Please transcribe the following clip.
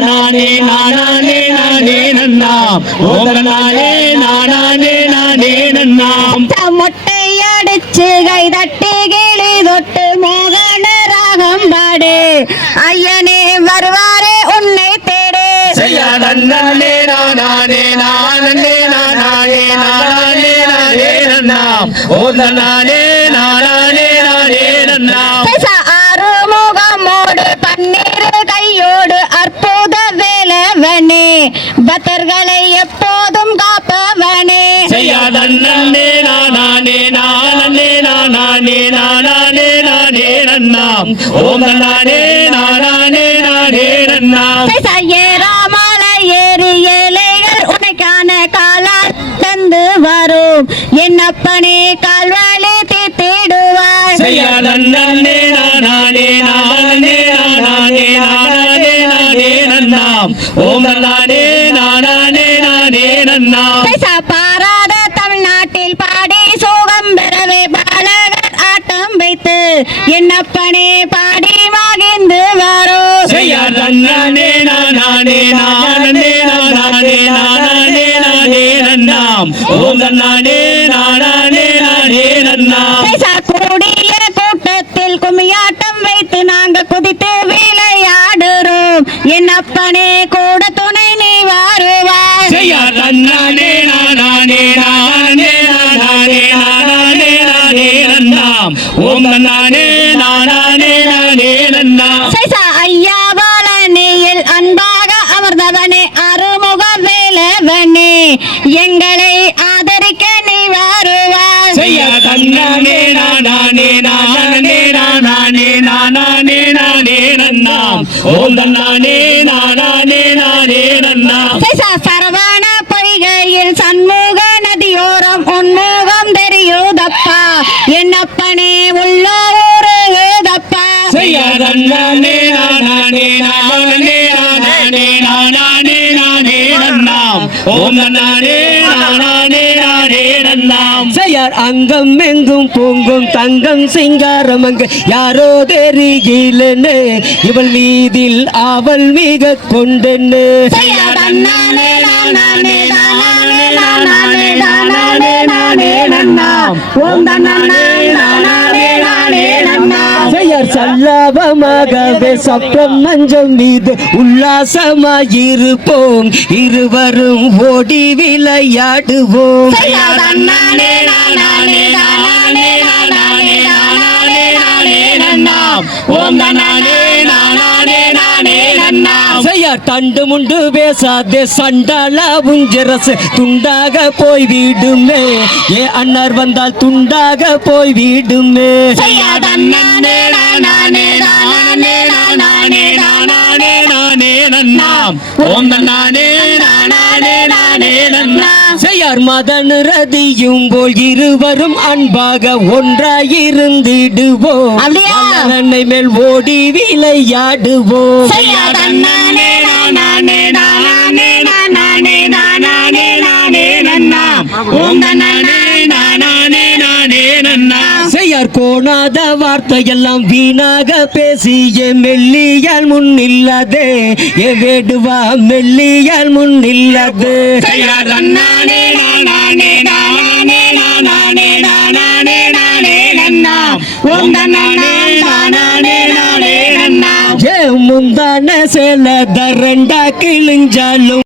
நானே நானே நானே நன்னாம் ஓதனாலே நானே நானே நன்னாம் மொட்டை அடிச்சு கை தட்டி கிளி தொட்டு மோகன ராகம் பாடு ஐயனே வருவாரே உன்னை தேடு செய்யாதே நானே நானே நானே நானே நானே நன்னாம் ஓதனாலே நானே நானே நன்னாம் ஆறுமுகமோடு பன்னீர் கையோடு அற்புத வேலவனே பக்தர்களை எப்போதும் காப்பவனே செய்யாதே நானே நானே நானே நானே நானே நன்னாம் ஓதனாலே நானே நானே நன்னாம் ஏறாமலை ஏறி ஏழைகள் உனக்கான காலால் தந்து வரும் என்னப்பனே கால்வழி தீட்டிடுவாய் செய்யாதே நானே நானே நானே நானே நானே நன்னாம் ஓதனாலே நானே நானே நன்னாம் பாராத தமிழ்நாட்டில் பாடி சோகம் பெறவே பாலகர் ஆட்டம் வைத்து என்னப்பனே பாடி மகிழ்ந்து வரும் செய்யாதே நானே நானே நானே நானே நானே நன்னாம் ஓதனாலே நானே நானே நன்னாம் கூடிய கூட்டத்தில் கும்மியாட்டம் வைத்து நாங்க குதித்து விளையாடுறோம் என்னப்பனே கூட துணை நீ வருவாய் செய்யாதே நானே நானே நானே நானே நானே நன்னாம் ஓதனாலே நானே நானே நன்னாம் ஐயா பாலனியில் அன்பாக அமர்ந்தவனே அருமுக வேலவனே எங்களை ஆதரிக்க நீ வருவாய் செய்யாதே நானே நானே நானே நானே நன்னாம் ஓதனாலே நானே நானே நன்னாம் சரவண பொய்கையில் சண்முக நதியோரம் உன்முகம் தெரியுதப்பா என்னப்பனே உள்ளூருதப்பா செய்யாதே நானே நானே நானே நானே நன்னாம் ஓதனாலே நானே நானே நன்னாம் செய்யார் அங்கம் எங்கும் பொங்கும் தங்கம் சிங்காரம் அங்கு யாரோ தெரிகிலன்னு இவள் மீதில் அவள் மிக கொண்டென்னு செய்யார் சல்லாபமாகவே சப்ரம் மஞ்சம் மீது உல்லாசமாயிருப்போம் இருவரும் ஓடி விளையாடுவோம் செய்யார் தண்டு முண்டு பேசாதே சண்டால உஞ்சரசு துண்டாக போய் விடுமே ஏ அண்ணார் வந்தால் துண்டாக போய் விடுமே செய்யார் மதன் ரதியும் போல் இருவரும் அன்பாக ஒன்றாயிருந்திடுவோம் அன்னை மேல் ஓடி விளையாடுவோம் செய்யார் கோணாத வார்த்தையெல்லாம் வீணாக பேசிய மெல்லியால் முன்னில்லதே ஏ வேடுவா மெல்லியால் முன்னில்லது முந்தான சேல தரண்டா கிழிஞ்சாலும்